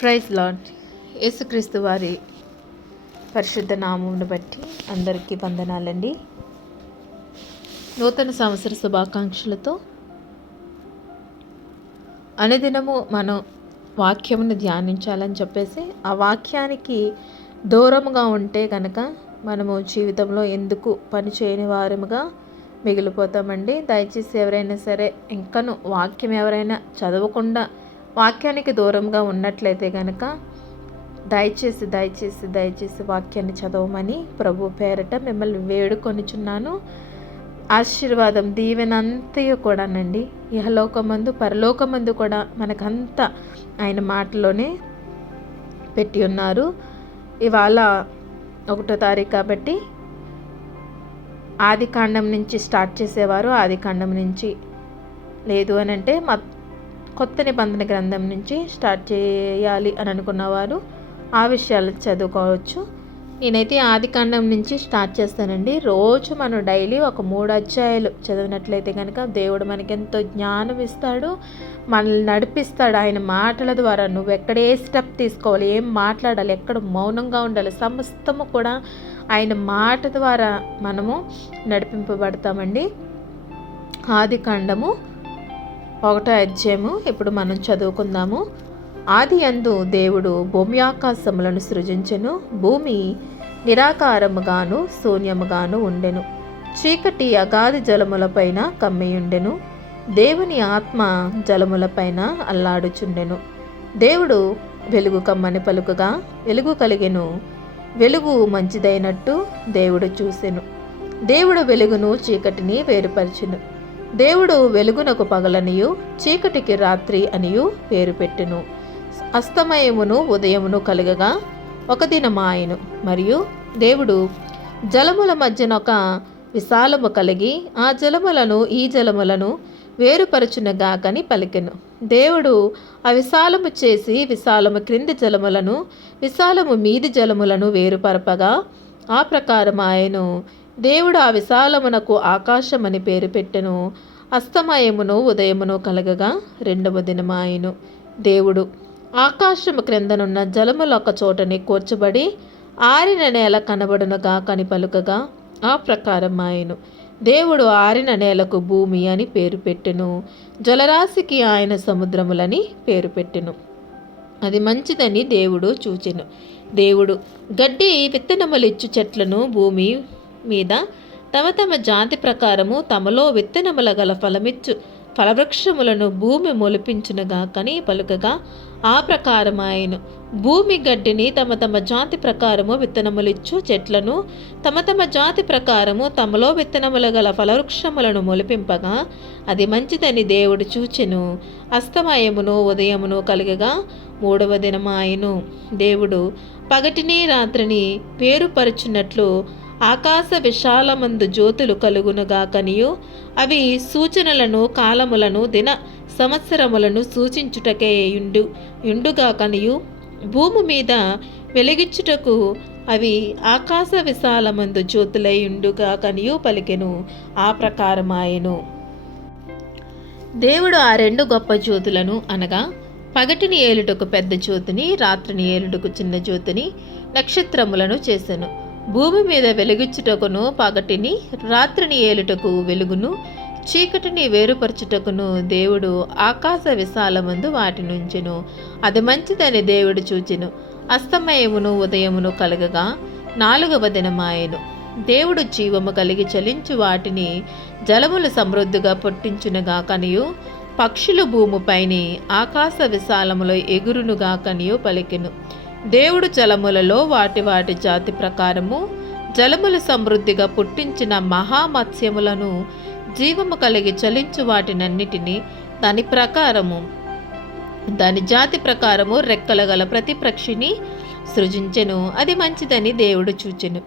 Praise lord. యేసుక్రీస్తు వారి పరిశుద్ధ నామమును బట్టి అందరికీ వందనాలండి. నూతన సంవత్సర శుభాకాంక్షలతో అనుదినము మనం వాక్యమును ధ్యానించాలని చెప్పేసి ఆ వాక్యానికి దూరముగా ఉంటే కనుక మనము జీవితంలో ఎందుకు పని చేయని వారముగా మిగిలిపోతామండి. దయచేసి ఎవరైనా సరే ఇంకను వాక్యం ఎవరైనా చదవకుండా వాక్యానికి దూరంగా ఉన్నట్లయితే కనుక దయచేసి వాక్యాన్ని చదవమని ప్రభు పేరట మిమ్మల్ని వేడుకొనిచున్నాను. ఆశీర్వాదం దీవెనంతయు కూడానండి ఇహలోకమందు పరలోకమందు కూడా మనకంతా ఆయన మాటలోనే పెట్టి ఉన్నారు. ఇవాళ 1వ తారీఖు కాబట్టి ఆదికాండం నుంచి స్టార్ట్ చేసేవారు ఆదికాండం నుంచి, లేదు అని అంటే కొత్త నిబంధన గ్రంథం నుంచి స్టార్ట్ చేయాలి అని అనుకున్నవారు ఆ విషయాలు చదువుకోవచ్చు. నేనైతే ఆదికాండం నుంచి స్టార్ట్ చేస్తానండి. రోజు మనం డైలీ ఒక 3 అధ్యాయాలు చదివినట్లయితే కనుక దేవుడు మనకి ఎంతో జ్ఞానం ఇస్తాడు, మనల్ని నడిపిస్తాడు. ఆయన మాటల ద్వారా నువ్వు ఎక్కడ ఏ స్టెప్ తీసుకోవాలి, ఏం మాట్లాడాలి, ఎక్కడ మౌనంగా ఉండాలి, సమస్తము కూడా ఆయన మాట ద్వారా మనము నడిపింపబడతామండి. ఆదికాండము 1వ అధ్యాయము ఇప్పుడు మనం చదువుకుందాము. ఆదియందు దేవుడు భూమి ఆకాశములను సృజించెను. భూమి నిరాకారముగాను శూన్యముగాను ఉండెను. చీకటి అగాధి జలములపైన కమ్మియుండెను. దేవుని ఆత్మ జలములపైన అల్లాడుచుండెను. దేవుడు వెలుగు కమ్మని పలుకగా వెలుగు కలిగెను. వెలుగు మంచిదైనట్టు దేవుడు చూసెను. దేవుడు వెలుగును చీకటిని వేరుపరచెను. దేవుడు వెలుగునకు పగలనియు చీకటికి రాత్రి అనియు పేరు పెట్టెను. అస్తమయమును ఉదయమును కలగగా ఒక దినమాయెను. మరియు దేవుడు జలముల మధ్యన ఒక విశాలము కలిగి ఆ జలములను ఈ జలములను వేరుపరచునగాకని పలికెను. దేవుడు ఆ విశాలము చేసి విశాలము క్రింది జలములను విశాలము మీది జలములను వేరుపరపగా ఆ ప్రకారం ఆయను. దేవుడు ఆ విశాలమునకు ఆకాశమని పేరు పెట్టెను. అస్తమయమును ఉదయమును కలగగా 2వ దినమాయెను. దేవుడు ఆకాశము క్రిందనున్న జలములు ఒక చోటని కూర్చబడి ఆరిన నేల కనబడునుగా కని పలుకగా ఆ ప్రకారం ఆయను. దేవుడు ఆరిన నేలకు భూమి అని పేరు పెట్టెను. జలరాశికి ఆయన సముద్రములని పేరు పెట్టెను. అది మంచిదని దేవుడు చూచెను. దేవుడు గడ్డి విత్తనములిచ్చు చెట్లను భూమి మీద తమ తమ జాతి ప్రకారము తమలో విత్తనముల గల ఫలమిచ్చు ఫలవృక్షములను భూమి మొలిపించునుగా కని పలుకగా ఆ ప్రకారం ఆయను. భూమి గడ్డిని తమ తమ జాతి ప్రకారము విత్తనములిచ్చు చెట్లను తమ తమ జాతి ప్రకారము తమలో విత్తనముల గల ఫలవృక్షములను మొలిపింపగా అది మంచిదని దేవుడు చూచెను. అస్తమయమును ఉదయమును కలగగా 3వ దినమాయెను. దేవుడు పగటిని రాత్రిని వేరుపరచున్నట్లు ఆకాశ విశాలమందు జ్యోతులు కలుగునుగా కనియు అవి సూచనలను కాలములను దిన సంవత్సరములను సూచించుటకే యుండుగా కనియు భూమి మీద వెలిగించుటకు అవి ఆకాశ విశాలమందు జ్యోతులై యుండుగా కనియు పలికెను. ఆ ప్రకారమాయెను. దేవుడు ఆ 2 గొప్ప జ్యోతులను అనగా పగటిని ఏలుటకు పెద్ద జ్యోతిని రాత్రిని ఏలుటకు చిన్న జ్యోతిని నక్షత్రములను చేసెను. భూమి మీద వెలుగిచ్చుటకును పగటిని రాత్రిని ఏలుటకు వెలుగును చీకటిని వేరుపరచుటకును దేవుడు ఆకాశ విశాలమందు వాటినుంచెను. అది మంచిదని దేవుడు చూచెను. అస్తమయమును ఉదయమును కలగగా 4వ దినమాయెను. దేవుడు జీవము కలిగి చలించు వాటిని జలములు సమృద్ధిగా పుట్టించునుగా కనియు పక్షులు భూమిపైని ఆకాశ విశాలములో ఎగురునుగా కనియు పలికెను. దేవుడు జలములలో వాటి వాటి జాతి ప్రకారము జలములు సమృద్ధిగా పుట్టించిన మహామత్స్యములను జీవము కలిగి చలించు వాటినన్నిటినీ దాని జాతి ప్రకారము రెక్కల గల ప్రతి పక్షిని సృజించెను. అది మంచిదని దేవుడు చూచెను.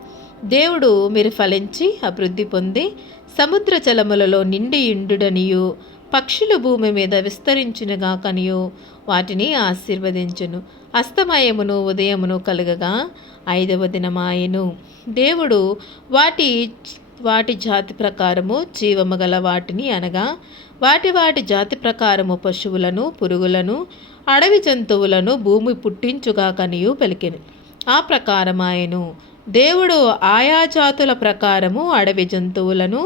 దేవుడు మీరు ఫలించి అభివృద్ధి పొంది సముద్ర జలములలో నిండి ఇండుడనియు పక్షులు భూమి మీద విస్తరించునుగా కనియు వాటిని ఆశీర్వదించును. అస్తమయమును ఉదయమును కలగగా 5వ దినమాయెను. దేవుడు వాటి జాతి ప్రకారము జీవము గల వాటిని అనగా వాటి జాతి ప్రకారము పశువులను పురుగులను అడవి జంతువులను భూమి పుట్టించుగాకనియు పలికెను. ఆ ప్రకారమాయెను. దేవుడు ఆయా జాతుల ప్రకారము అడవి జంతువులను,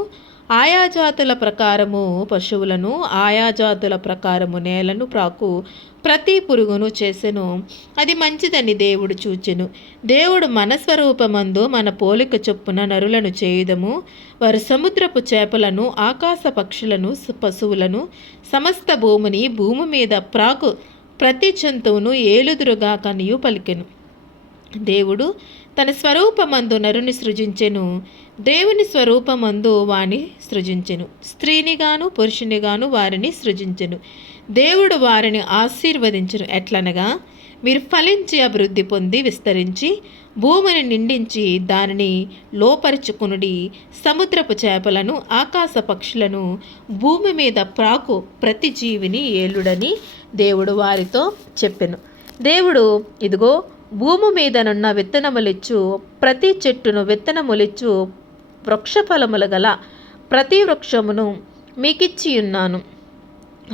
ఆయా జాతుల ప్రకారము పశువులను, ఆయా జాతుల ప్రకారము నేలను ప్రాకు ప్రతి పురుగును చేసెను. అది మంచిదని దేవుడు చూచెను. దేవుడు మన స్వరూపమందు మన పోలిక చొప్పున నరులను చేయుదము. వారు సముద్రపు చేపలను, ఆకాశ పక్షులను, పశువులను, సమస్త భూమిని, భూమి మీద ప్రాకు ప్రతి జంతువును ఏలుదురుగాకనియు పలికెను. దేవుడు తన స్వరూపమందు నరుని సృజించెను. దేవుని స్వరూపమందు వాని సృజించెను. స్త్రీనిగాను పురుషునిగాను వారిని సృజించెను. దేవుడు వారిని ఆశీర్వదించెను. ఎట్లనగా, మీరు ఫలించి అభివృద్ధి పొంది విస్తరించి భూమిని నిండించి దానిని లోపరుచుకునుడి. సముద్రపు చేపలను, ఆకాశ పక్షులను, భూమి మీద ప్రాకు ప్రతి జీవిని ఏలుడని దేవుడు వారితో చెప్పెను. దేవుడు, ఇదిగో భూమి మీదనున్న విత్తనములిచ్చు ప్రతి చెట్టును, విత్తనములిచ్చు వృక్షఫలములు గల ప్రతి వృక్షమును మీకిచ్చియున్నాను.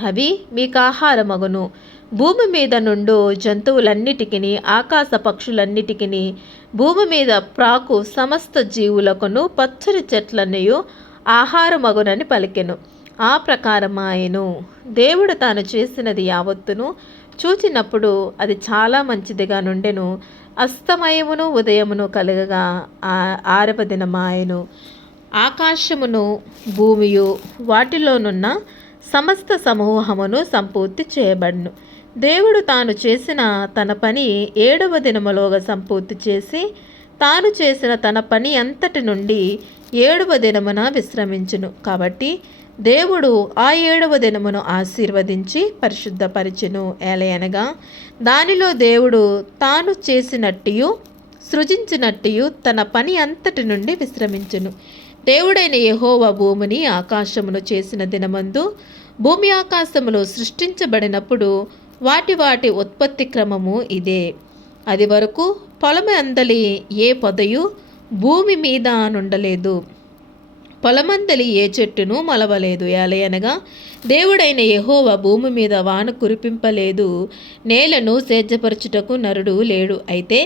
అవి మీకు ఆహారమగును. భూమి మీద నుండు జంతువులన్నిటికిని, ఆకాశ పక్షులన్నిటికిని, భూమి మీద ప్రాకు సమస్త జీవులకును పచ్చని చెట్లన్నయు ఆహారమగునని పలికెను. ఆ ప్రకారమాయెను. దేవుడు తాను చేసినది యావత్తును చూచినప్పుడు అది చాలా మంచిదిగా నుండెను. అస్తమయమును ఉదయమును కలగగా ఆరవ దినమాయెను. ఆకాశమును భూమియు వాటిలోనున్న సమస్త సమూహమును సంపూర్తి చేయబడును. దేవుడు తాను చేసిన తన పని 7వ దినములోగా సంపూర్తి చేసి, తాను చేసిన తన పని అంతటి నుండి 7వ దినమున విశ్రమించును. కాబట్టి దేవుడు ఆ 7వ దినమును ఆశీర్వదించి పరిశుద్ధపరిచెను. ఏలయనగా దానిలో దేవుడు తాను చేసినట్టు సృజించినట్టు తన పని అంతటి నుండి విశ్రమించును. దేవుడైన యెహోవా భూమిని ఆకాశమును చేసిన దినమందు భూమి ఆకాశములు సృష్టించబడినప్పుడు వాటి వాటి ఉత్పత్తి క్రమము ఇదే. అది వరకు పొలము అందలి ఏ పొదయు భూమి మీద నుండలేదు, పొలమందలి ఏ చెట్టును మొలవలేదు. ఏలయనగా దేవుడైన యెహోవా భూమి మీద వాన కురిపింపలేదు, నేలను సేద్యపరచుటకు నరుడు లేడు. అయితే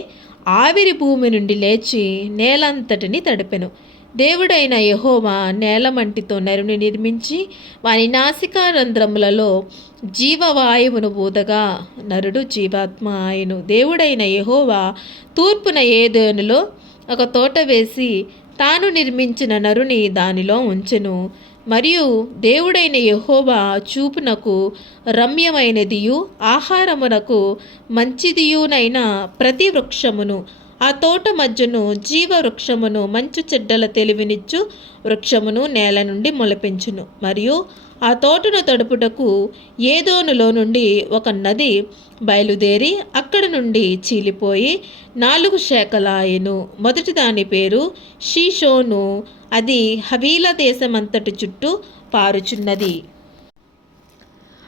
ఆవిరి భూమి నుండి లేచి నేలంతటిని తడిపెను. దేవుడైన యెహోవా నేలమంటితో నరుని నిర్మించి వాని నాసికా రంధ్రములలో జీవవాయువును ఊదగా నరుడు జీవాత్మ ఆయను. దేవుడైన యెహోవా తూర్పున ఏదెనులో ఒక తోట వేసి తాను నిర్మించిన నరుని దానిలో ఉంచెను. మరియు దేవుడైన యెహోవా చూపునకు రమ్యమైనదియు ఆహారమునకు మంచిదియునైన ప్రతి వృక్షమును, ఆ తోట మధ్యను జీవ వృక్షమును, మంచు చెడ్డల తెలివినిచ్చు వృక్షమును నేల నుండి మొలపించును. మరియు ఆ తోటను తడుపుటకు ఏదోనులో నుండి ఒక నది బయలుదేరి అక్కడ నుండి చీలిపోయి 4 శాఖలాయెను. మొదటి దాని పేరు షీషోను. అది హవీల దేశమంతటి చుట్టూ పారుచున్నది.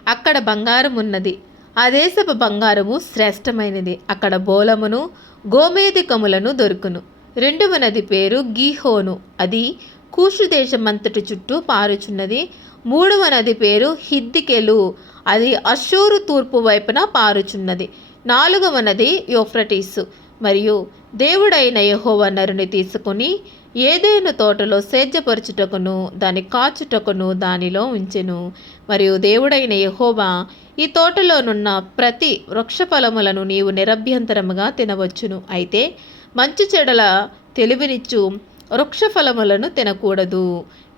అక్కడ బంగారం ఉన్నది. ఆ దేశపు బంగారము శ్రేష్టమైనది. అక్కడ బోలమును గోమేధికములను దొరుకును. రెండవ నది పేరు గీహోను. అది కూషు దేశమంతటి చుట్టూ పారుచున్నది. మూడవ నది పేరు హిద్దికెలు. అది అషూరు తూర్పు వైపున పారుచున్నది. 4వ నది యూఫ్రటీసు. మరియు దేవుడైన యెహోవా నరుని తీసుకుని ఏదెను తోటలో సేద్యపరచుటకును దాని కాచుటకును దానిలో ఉంచెను. మరియు దేవుడైన యెహోవా, ఈ తోటలోనున్న ప్రతి వృక్షఫలములను నీవు నిరభ్యంతరముగా తినవచ్చును. అయితే మంచు చెడల తెలివినిచ్చు వృక్షఫలములను తినకూడదు.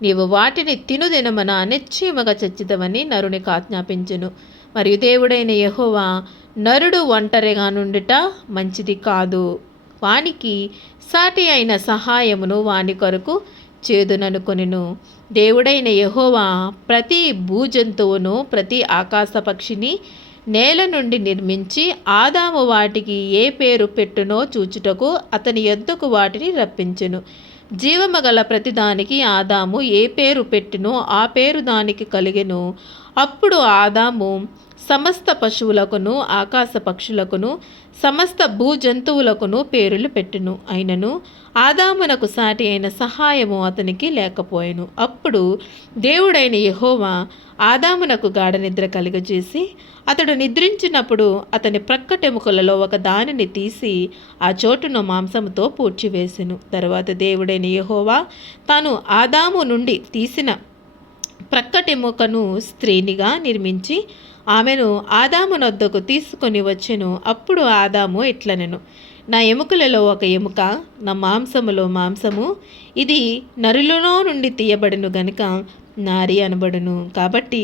నీవు వాటిని తినుదినమున నిశ్చయముగా చచ్చితవని నరునికి ఆజ్ఞాపించును. మరియు దేవుడైన యెహోవా, నరుడు ఒంటరిగా నుండుట మంచిది కాదు, వానికి సాటి అయిన సహాయమును వాని కొరకు చేదుననుకొనెను. దేవుడైన యెహోవా ప్రతి భూజంతువును, ప్రతి ఆకాశ పక్షిని నేల నుండి నిర్మించి ఆదాము వాటికి ఏ పేరు పెట్టునో చూచుటకు అతని యొద్దకు వాటిని రప్పించెను. జీవమగల ప్రతిదానికి ఆదాము ఏ పేరు పెట్టునో ఆ పేరు దానికి కలిగెను. అప్పుడు ఆదాము సమస్త పశువులకును ఆకాశ పక్షులకును సమస్త భూజంతువులకును పేరులు పెట్టును. అయినను ఆదామునకు సాటి అయిన సహాయము అతనికి లేకపోయెను. అప్పుడు దేవుడైన యెహోవా ఆదామునకు గాఢ నిద్ర కలుగజేసి అతడు నిద్రించినప్పుడు అతని ప్రక్కటెముకలలో ఒక దానిని తీసి ఆ చోటును మాంసముతో పూడ్చివేసెను. తరువాత దేవుడైన యెహోవా తాను ఆదాము నుండి తీసిన ప్రక్కటెముకను స్త్రీనిగా నిర్మించి ఆమెను ఆదాము నొద్దకు తీసుకొని వచ్చెను. అప్పుడు ఆదాము ఇట్లనెను, నా ఎముకలలో ఒక ఎముక, నా మాంసములో మాంసము, ఇది నరులలో నుండి తీయబడును గనుక నారి అనబడును. కాబట్టి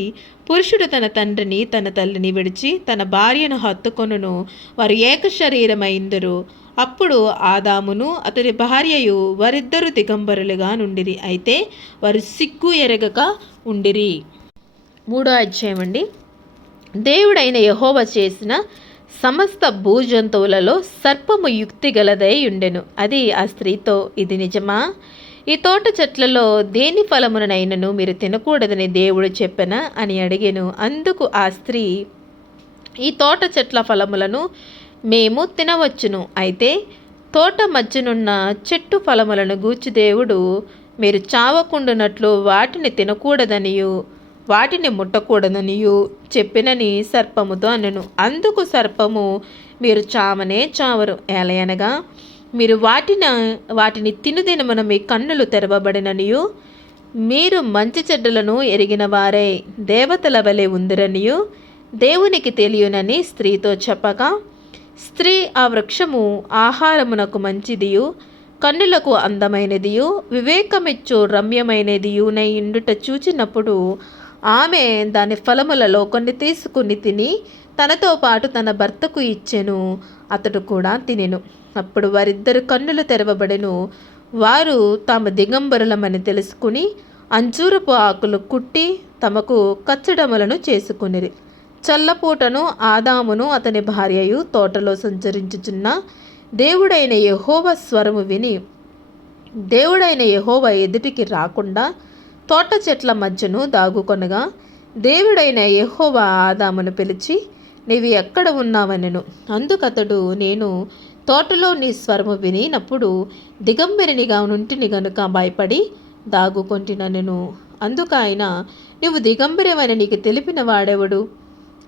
పురుషుడు తన తండ్రిని తన తల్లిని విడిచి తన భార్యను హత్తుకొనును, వారు ఏక శరీరమైందరు. అప్పుడు ఆదామును అతని భార్యయు వారిద్దరు దిగంబరులుగా నుండిరి, అయితే వారు సిగ్గు ఎరగక ఉండిరి. 3వ అధ్యాయం అండి. దేవుడైన యెహోవా చేసిన సమస్త భూజంతువులలో సర్పము యుక్తి గలదై ఉండెను. అది ఆ స్త్రీతో, ఇది నిజమా? ఈ తోట చెట్లలో దేని ఫలమునైనను మీరు తినకూడదని దేవుడు చెప్పెనా అని అడిగెను. అందుకు ఆ స్త్రీ, ఈ తోట చెట్ల ఫలములను మేము తినవచ్చును, అయితే తోట మధ్యనున్న చెట్టు ఫలములను గూర్చి దేవుడు మీరు చావకుండునట్లు వాటిని తినకూడదనియు వాటిని ముట్టకూడదనియు చెప్పినని సర్పముతో అనెను. అందుకు సర్పము, మీరు చావనే చావరు, ఏలయనగా మీరు వాటిని తినుదినమున మీ కన్నులు తెరవబడిననియు మీరు మంచి చెడ్డలను ఎరిగిన వారై దేవతల వలె ఉందిరనియు దేవునికి తెలియనని స్త్రీతో చెప్పగా, స్త్రీ ఆ వృక్షము ఆహారమునకు మంచిదియు కన్నులకు అందమైనదియు వివేకమిచ్చు రమ్యమైనదియునై ఉండుట చూచినప్పుడు ఆమె దాని ఫలములలో కొన్ని తీసుకుని తిని తనతో పాటు తన భర్తకు ఇచ్చెను. అతడు కూడా తినెను. అప్పుడు వారిద్దరు కన్నులు తెరవబడెను. వారు తాము దిగంబరులమని తెలుసుకుని అంజూరపు ఆకులు కుట్టి తమకు కచ్చడములను చేసుకునిరి. చల్లపూటను ఆదామును అతని భార్యయు తోటలో సంచరించుచున్న దేవుడైన యెహోవా స్వరము విని దేవుడైన యెహోవా ఎదుటికి రాకుండా తోట చెట్ల మధ్యను దాగుకొనగా, దేవుడైన యెహోవా ఆదామును పిలిచి, నీవు ఎక్కడ ఉన్నావనెను. అందుకతడు, నేను తోటలో నీ స్వరము వినినప్పుడు దిగంబరినిగా నుంటిని గనుక భయపడి దాగుకొంటినెను. అందుకు ఆయన, నీవు దిగంబరివని నీకు తెలిపిన వాడెవడు?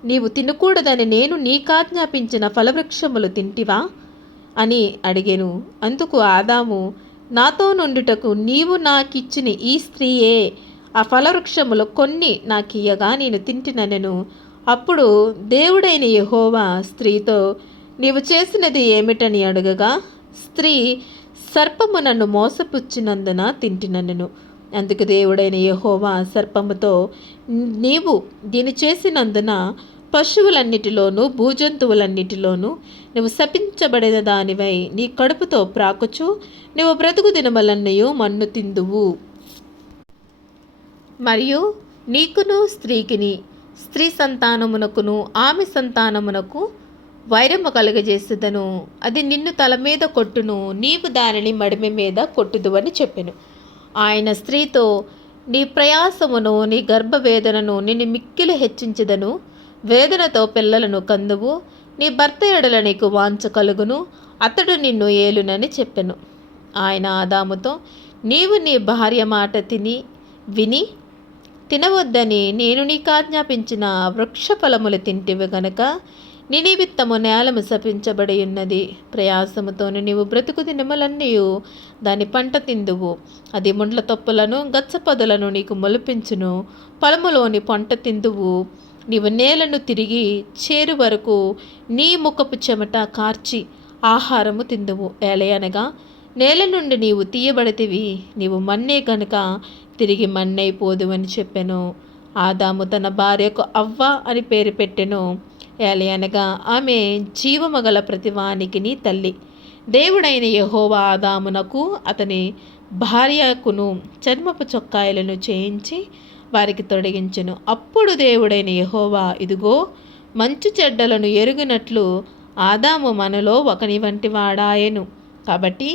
నీవు తినకూడదని నేను నీకాజ్ఞాపించిన ఫలవృక్షములు తింటివా అని అడిగెను. అందుకు ఆదాము, నాతో నుండుటకు నీవు నాకిచ్చిన ఈ స్త్రీయే ఆ ఫలవృక్షములు కొన్ని నాకియ్యగా నేను తింటిననెను. అప్పుడు దేవుడైన యెహోవా స్త్రీతో, నీవు చేసినది ఏమిటని అడగగా, స్త్రీ, సర్పము నన్ను మోసపుచ్చినందున తింటిననెను. అందుకు దేవుడైన యెహోవా సర్పముతో, నీవు దీని చేసినందున పశువులన్నిటిలోనూ భూజంతువులన్నిటిలోనూ నువ్వు శపించబడిన దానివై నీ కడుపుతో ప్రాకుచు నువ్వు బ్రతుకు దినములన్నయు మన్ను తిందువు. మరియు నీకును స్త్రీకిని స్త్రీ సంతానమునకును ఆమె సంతానమునకు వైరము కలుగజేసేదను. అది నిన్ను తల మీద కొట్టును, నీవు దానిని మడిమె మీద కొట్టుదువని చెప్పెను. ఆయన స్త్రీతో, నీ ప్రయాసమును నీ గర్భవేదనను నిన్ను మిక్కిలి హెచ్చించెదను, వేదనతో పిల్లలను కందువు, నీ భర్త ఎడల నీకు వాంఛ కలుగును, అతడు నిన్ను ఏలునని చెప్పెను. ఆయన ఆదాముతో, నీవు నీ భార్య మాట విని తినవద్దని నేను నీకు ఆజ్ఞాపించిన వృక్ష ఫలములు తింటివి గనుక నీ నిమిత్తము నేలము శపించబడి ఉన్నది. ప్రయాసముతోని నీవు బ్రతుకు దినములన్నీయు దాని పంట తిందువు. అది ముండ్ల తొప్పులను గచ్చపొదలను నీకు మొలిపించును. పొలములోని పంట తిందువు. నీవు నేలను తిరిగి చేరు వరకు నీ ముఖపు చెమట కార్చి ఆహారము తిందువు. ఏలయనగా నేల నుండి నీవు తీయబడితివి, నీవు మన్నే గనుక తిరిగి మన్నైపోదువని చెప్పెను. ఆదాము తన భార్యకు అవ్వ అని పేరు పెట్టెను. ఏలయనగా ఆమె జీవమగల ప్రతివానికిని తల్లి. దేవుడైన యెహోవా ఆదామునకు అతని భార్యకును చర్మపు చొక్కాయలను చేయించి వారికి తొడిగించెను. అప్పుడు దేవుడైన యెహోవా, ఇదిగో, మంచు చెడ్డలను ఎరుగునట్లు ఆదాము మనలో ఒకని వంటి వాడాయెను. కాబట్టి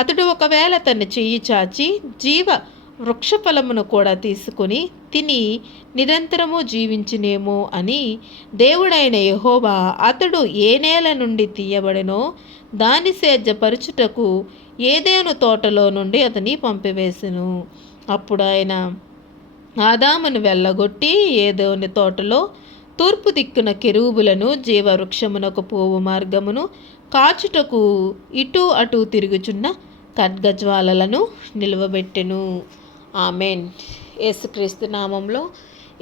అతడు ఒకవేళ తన చెయ్యి చాచి జీవ వృక్షఫలమును కూడా తీసుకొని తిని నిరంతరము జీవించునేమో అని దేవుడైన యెహోవా అతడు ఏ నేల నుండి తీయబడెనో దాన్ని సేద్యపరచుటకు ఏదేను తోటలో నుండి అతని పంపివేసెను. అప్పుడు ఆయన ఆదామును వెళ్ళగొట్టి ఏదోని తోటలో తూర్పు దిక్కున కెరూబులను జీవవృక్షమునకు పోవు మార్గమును కాచుటకు ఇటు అటు తిరుగుచున్న ఖడ్గజ్వాలలను నిలువబెట్టెను. ఆమెన్. యేసుక్రీస్తు నామంలో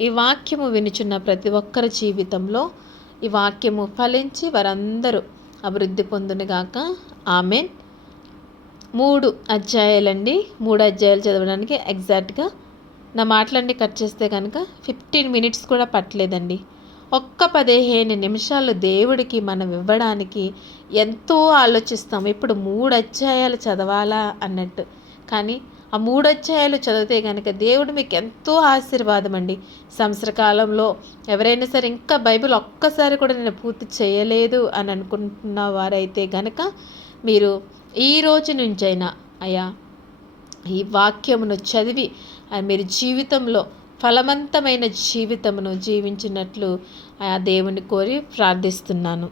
ఈ వాక్యము వినుచున్న ప్రతి ఒక్కరి జీవితంలో ఈ వాక్యము ఫలించి వారందరూ అభివృద్ధి పొందునుగాక. ఆమెన్. 3 అధ్యాయాలండి. 3 అధ్యాయాలు చదవడానికి ఎగ్జాక్ట్గా నా మాటలన్నీ కట్ చేస్తే కనుక 15 మినిట్స్ కూడా పట్టలేదండి. ఒక్క 15 నిమిషాలు దేవుడికి మనం ఇవ్వడానికి ఎంతో ఆలోచిస్తాం. ఇప్పుడు 3 అధ్యాయాలు చదవాలా అన్నట్టు. కానీ ఆ 3 అధ్యాయాలు చదివితే కనుక దేవుడు మీకు ఎంతో ఆశీర్వాదం అండి. సంవత్సర కాలంలో ఎవరైనా సరే ఇంకా బైబిల్ ఒక్కసారి కూడా నేను పూర్తి చేయలేదు అని అనుకుంటున్న వారైతే కనుక మీరు ఈ రోజు నుంచైనా అయ్యా ఈ వాక్యమును చదివి మీరు జీవితంలో ఫలవంతమైన జీవితమును జీవించినట్లు ఆ దేవుని కోరి ప్రార్థిస్తున్నాను.